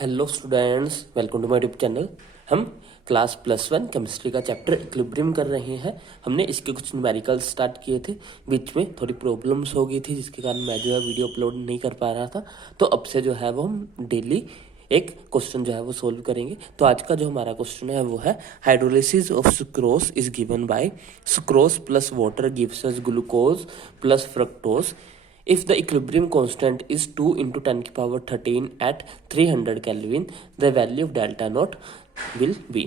Hello students, welcome to my YouTube channel. हम class +1 chemistry का chapter equilibrium कर रहे हैं। हमने इसके कुछ न्यूमेरिकल्स स्टार्ट किए थे, बीच में थोड़ी प्रॉब्लम्स हो गई थी जिसके कारण मैं जो है वीडियो अपलोड नहीं कर पा रहा था। तो अब से जो है वो हम डेली एक क्वेश्चन जो है वो सोल्व करेंगे। तो आज का जो हमारा क्वेश्चन है वो है hydrolysis of sucrose is given by sucrose plus water gives us glucose plus fructose. If the equilibrium constant is 2 into 10 की power 13 at 300 Kelvin, the value of delta naught will be।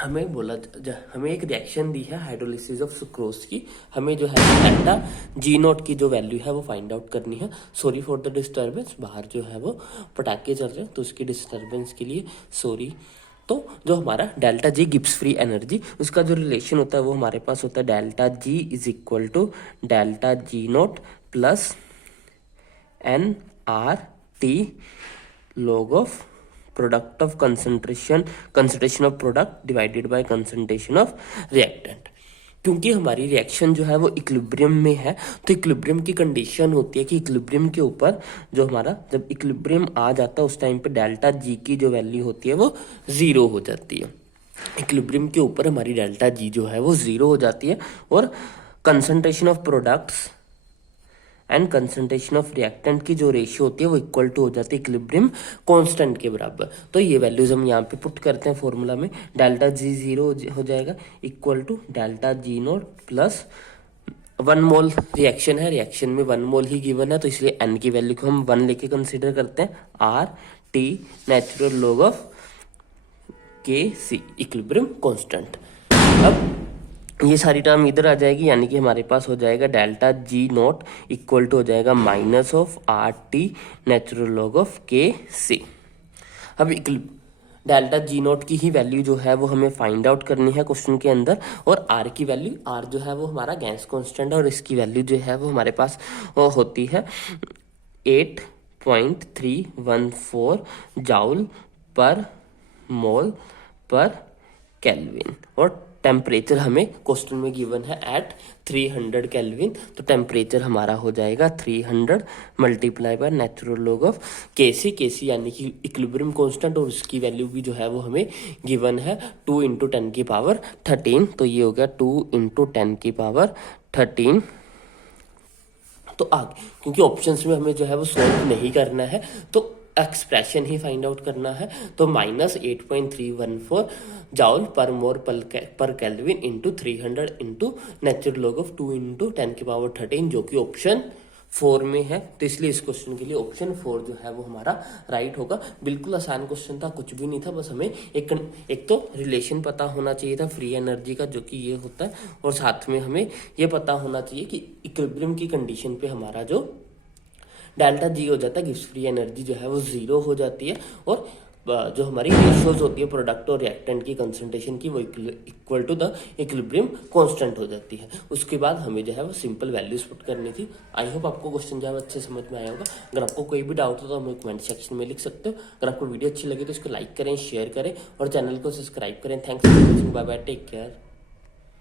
हमें एक reaction दी है hydrolysis of sucrose की। हमें जो है delta G not की जो वैल्यू है वो फाइंड आउट करनी है। सॉरी फॉर द डिस्टर्बेंस, बाहर जो है वो पटाखे चल रहे हैं तो उसकी डिस्टर्बेंस के लिए सॉरी। तो जो हमारा delta G Gibbs free energy, उसका जो रिलेशन होता है वो हमारे पास होता है delta G is equal to delta G not plus n R T log of product of concentration of product divided by concentration of reactant. क्योंकि हमारी रिएक्शन जो है वो इक्विलिब्रियम में है, तो इक्विलिब्रियम की कंडीशन होती है कि इक्विलिब्रियम के ऊपर जो हमारा जब इक्विलिब्रियम आ जाता है उस टाइम पे डेल्टा जी की जो वैल्यू होती है वो 0 हो जाती है। इक्विलिब्रियम के ऊपर हमारी डेल्टा जी जो है वो 0 हो जाती है और concentration of products and concentration of reactant की जो रेशियो होती है वो इक्वल टू हो जाती है इक्विलिब्रियम कांस्टेंट के बराबर। तो ये वैल्यूज हम यहाँ पे पुट करते हैं फॉर्मूला में। डेल्टा जी 0 हो जाएगा equal to delta G not plus 1 mole reaction है, रिएक्शन में 1 मोल ही गिवन है तो इसलिए एन की वैल्यू को हम 1 लेके कंसिडर करते हैं। Are T natural log of K C equilibrium constant. अब ये सारी टर्म इधर आ जाएगी, यानी कि हमारे पास हो जाएगा delta G not equal to हो जाएगा minus of R T natural log of K C. अब डेल्टा जी नॉट की ही वैल्यू जो है वो हमें फाइंड आउट करनी है क्वेश्चन के अंदर, और आर की वैल्यू, आर जो है वो हमारा गैस कांस्टेंट है और इसकी वैल्यू जो है वो हमारे पास होती है 8.314 जाउल पर मोल पर केल्विन। और टेम्परेचर हमें क्वेश्चन में गिवन है एट 300 केल्विन, तो टेम्परेचर हमारा हो जाएगा 300 multiply by natural log of KC, KC यानी कि इक्विलिब्रियम कांस्टेंट, और उसकी वैल्यू भी जो है वो हमें गिवन है 2 इंटू 10 की पावर 13। तो ये हो गया 2 इंटू 10 की पावर 13। तो आगे क्योंकि ऑप्शंस में हमें जो है वो सोल्व नहीं करना है तो एक्सप्रेशन ही फाइंड आउट करना है। तो माइनस 8.314 जाउल पर मोल पर kelvin into 300 into natural log of 2 into 10 की पावर 13, जो कि ऑप्शन 4 में है। तो इसलिए इस क्वेश्चन के लिए ऑप्शन 4 जो है वो हमारा राइट होगा। बिल्कुल आसान क्वेश्चन था, कुछ भी नहीं था, बस हमें एक तो रिलेशन पता होना चाहिए था फ्री एनर्जी का, जो कि ये होता है, और साथ में हमें ये पता होना चाहिए कि इक्विलिब्रियम की कंडीशन पे हमारा जो डेल्टा जी हो जाता है, गिव्स फ्री एनर्जी जो है वो 0 हो जाती है, और जो हमारी रेशियोज होती है प्रोडक्ट और रिएक्टेंट की कंसंट्रेशन की वो equal to the equilibrium constant हो जाती है। उसके बाद हमें जो है वो सिंपल वैल्यूज पुट करनी थी। आई होप आपको क्वेश्चन जो है अच्छे समझ में आया होगा। अगर आपको कोई भी डाउट हो तो हमें कमेंट सेक्शन में लिख सकते हो। अगर आपको वीडियो अच्छी लगी तो इसको लाइक करें, शेयर करें और चैनल को सब्सक्राइब करें। Thanks for watching, bye bye, take care.